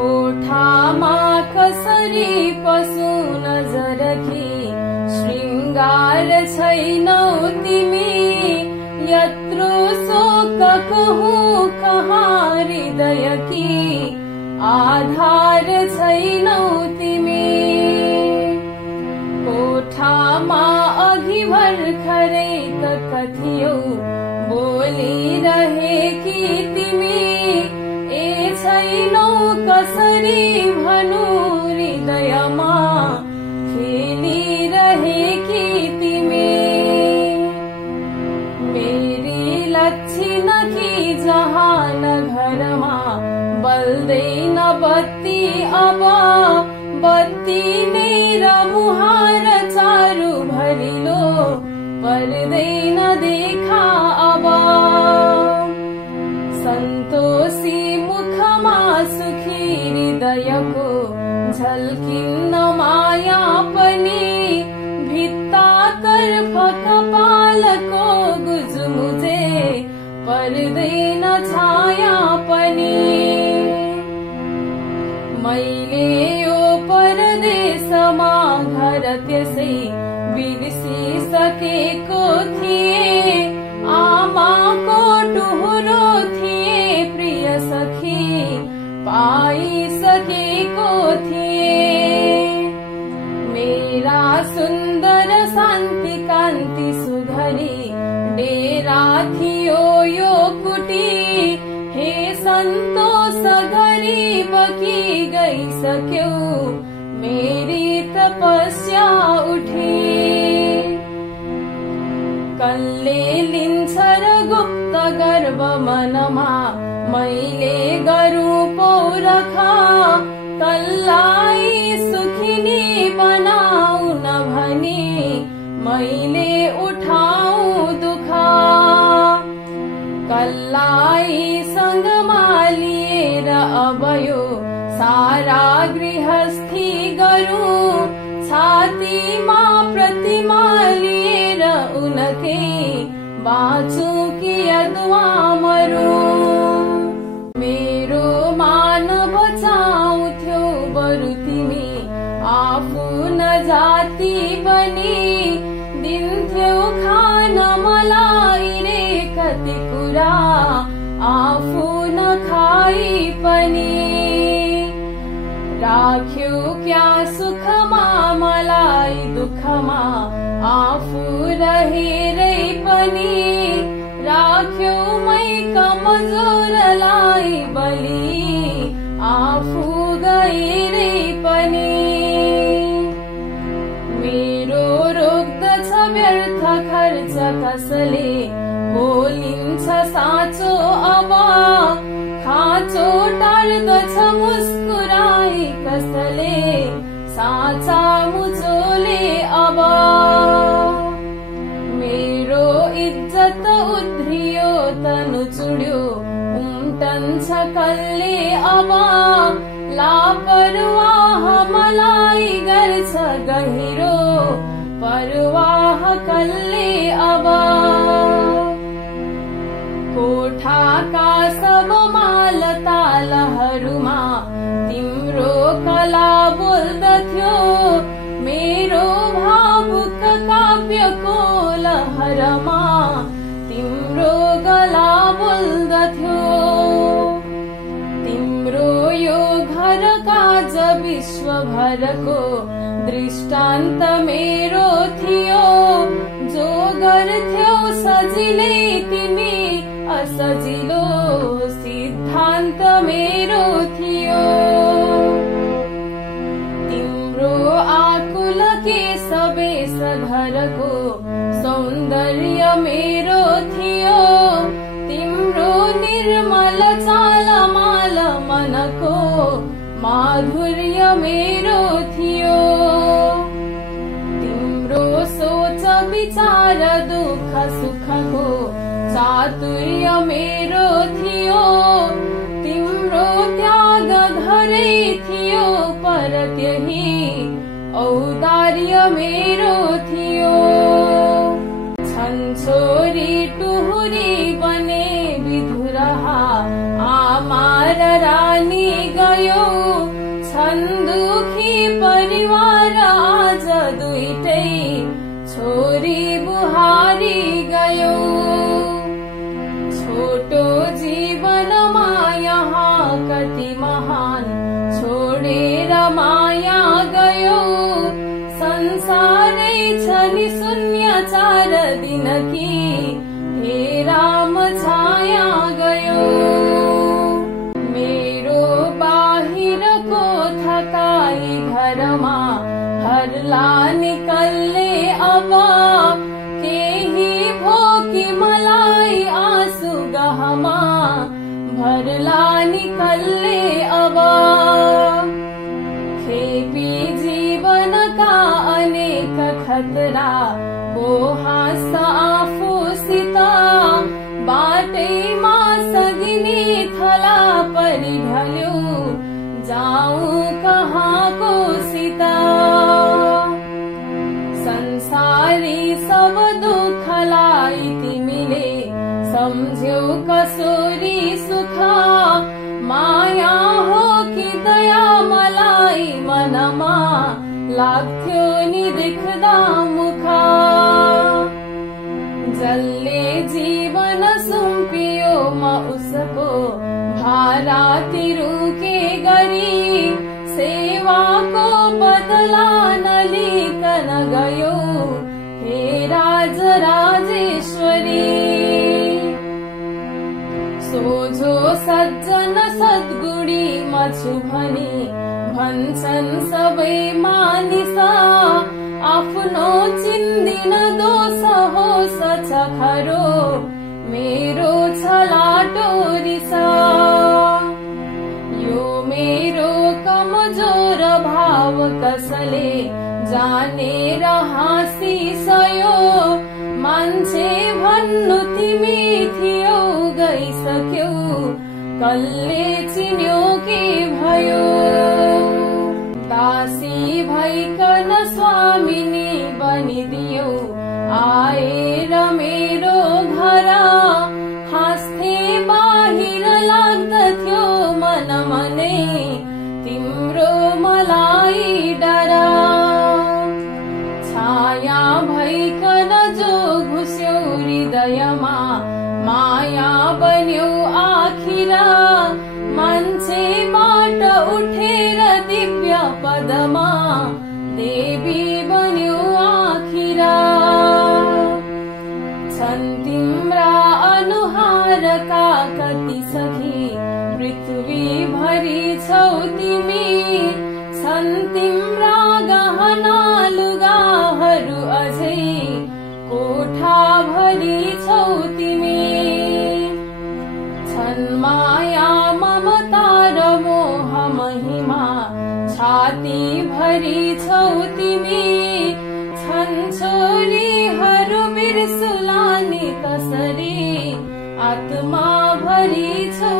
कोठामा कसरी पशु नजरकी श्रृंगार छैनौ तिमी यत्रो शोक कहूँ कहाँ हृदयकी आधार छैनौ तिमी कोठामा अघि भर्खरै कथियौ बोलिरहेकी तिमी ए छैनौ कसरी भनु हृदयमा खेलिरहेकी तिमी मेरी लक्षिन की जहान घरमा बल्दैन बत्ती अब बत्ती मेरा मुहार चारु भरिलो पर्दैन देखा अब सन्तोषी मुखमा सुखी हृदयको झल्किन्न माया पनि भित्तातर्फ कपालको गुजुमुजे पर्दैन छाया पनि मैले यो परदेशमा घर त्यसै बिर्सिसकेको थिए आमाको टुहुरो थिए प्रिय सखी पाइसकेको थिए मेरा सुन्दर शान्ति कान्ति सुघरी डेरा थियो यो कुटी हे सन्तोष गरीबकी गइसक्यौ मेरी तपस्या उठी कसले लिन्छ र गुप्त गर्व मनमा मैले गरौँ पौरख कसलाई सुखिनी बनाउन भनी मैले उठाऊ दुख कसलाई सँगमा लिएर अब यो सारा गृहस्थी गरौँ छातीमा प्रतिमा लिएर उनकै बाँचौँ कि अदुवा मरौँ मेरो मान बचाउँथ्यौ बरु तिमी आफू नजाती पनि दिन्थ्यौ खान मलाई रे कति कुरा आफू नखाई पनि राख्यौ क्या सुखमा मलाई दुःखमा आफू रहेरै पनि राख्यौ मै कमजोरलाई बलि आफू गएरै पनि मेरो रोक्दछ व्यर्थ खर्च कसले बोलिन्छ साँचो अब खाँचो टार्दछ मुस्कुराई कसले साँचा मुचोले अब मेरो इज्जत उध्रियो तनु चुड्यो उम्टन्छ कसले अब लापरवाह मलाई गर्छ गहिरो परवाह कसले अब कोठाका सब माल तालहरूमा तिम्रो कला बोल्दथ्यो मेरो भावुक काव्यको लहरमा तिम्रो गला बोल्दथ्यो तिम्रो यो घर काज विश्वभरको दृष्टान्त मेरो थियो जो गर्थ्यौ सजिलै तिमी असजिलो सिद्धान्त मेरो थियो तिम्रो आकुल के सबेस घरको सौन्दर्य मेरो थियो तिम्रो निर्मल चाल माल मनको माधुर्य मेरो थियो तिम्रो सोच विचार दुःख सुखको चातुर्य मेरो थियो तिम्रो त्याग धरै थियो पर त्यही औदार्य मेरो थियो छन्छोरी टुहुरी बने विधुरहा आमा र रानी गयो दुखी परिवार आज दुईटै छोरी बुहारी गयो। छोटो जीवनमा यहाँ कति महान छोडेर माया गयो। संसारै छ नि शून्य 4 दिन कि हे राम छाया गयो। मेरो बाहिरको थकाई घरमा हरला निकल्ने अब। केही भोकी मलाई आँसु गहमा भरला निकल्ने अब। खेपी जीवनका अनेक खतरा हाँस आफूसित। बाटैमा सगिने थला परि ढल्यो जाऊँ कहाँको सीता। संसारी सब दुःखलाई तिमीले सम्झ्यौ कसोरी सुख। माया हो कि दया मलाई मनमा लाग्थ्यो नि देख्दा मुख। जसले जीवन सुम्पियो म उसको भारा तिरु के गरी। सेवाको बदला नलिकन गयो हे राज राजेश्वरी। सोझो सज्जन सद्गुणी म छु भनी भन्छन् सबै मानिस। आफ्नो चिन्दिन दोष होस् छ खरो मेरो छलाटो रिस। यो मेरो कमजोर भाव कसले जानेर हाँसी सयो। मान्छे भन्नु तिमी थियौ गइसक्यौ कसले चिन्यो के भयो। दासी भइकन स्वामिनी बनिदियौ आएर मेरो घर। हाँस्थे बाहिर लाग्दथ्यो मन मनै तिम्रो मलाई डर। छाया भइकन जो घुस्यौ हृदयमा माया बन्यौ आखिर। मान्छेबाट उठेर दिव्य पदमा देवी बन्यौ आखिर। छन् तिम्रा अनुहारका कति सखी पृथ्वी भरि छौ तिमी। छन् तिम्रा गहना लुगाहरू अझै कोठा भरि छौ तिमी। छन् माया ममता र मोह महिमा छाती भरि छौ तिमी। छन् छोरीहरू बिर्सुलानी कसरी आत्मा भरि छौ